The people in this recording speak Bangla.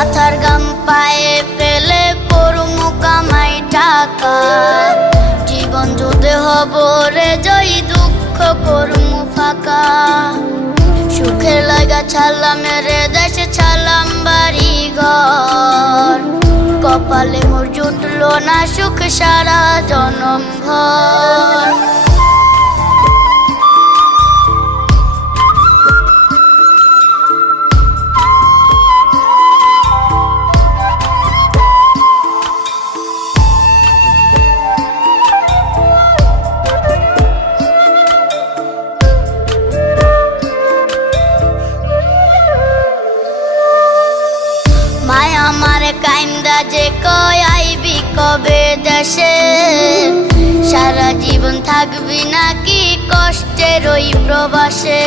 মাথার গাম পায়ে ফেলে করমু কামাই টাকা, জীবন যুদ্ধে হব রে জয়, দুঃখ করমু ফাঁকা। সুখের লাগা ছাড়লাম রে দেশে, ছাড়লাম বাড়ি ঘর, কপালে মোর জুটলো না সুখ সারা জনম ভর। মায়া মারে কাইন্দা যে কয় আইবি কবে দেশে, সারা জীবন থাকবি নাকি কষ্টের ওই প্রবাসে।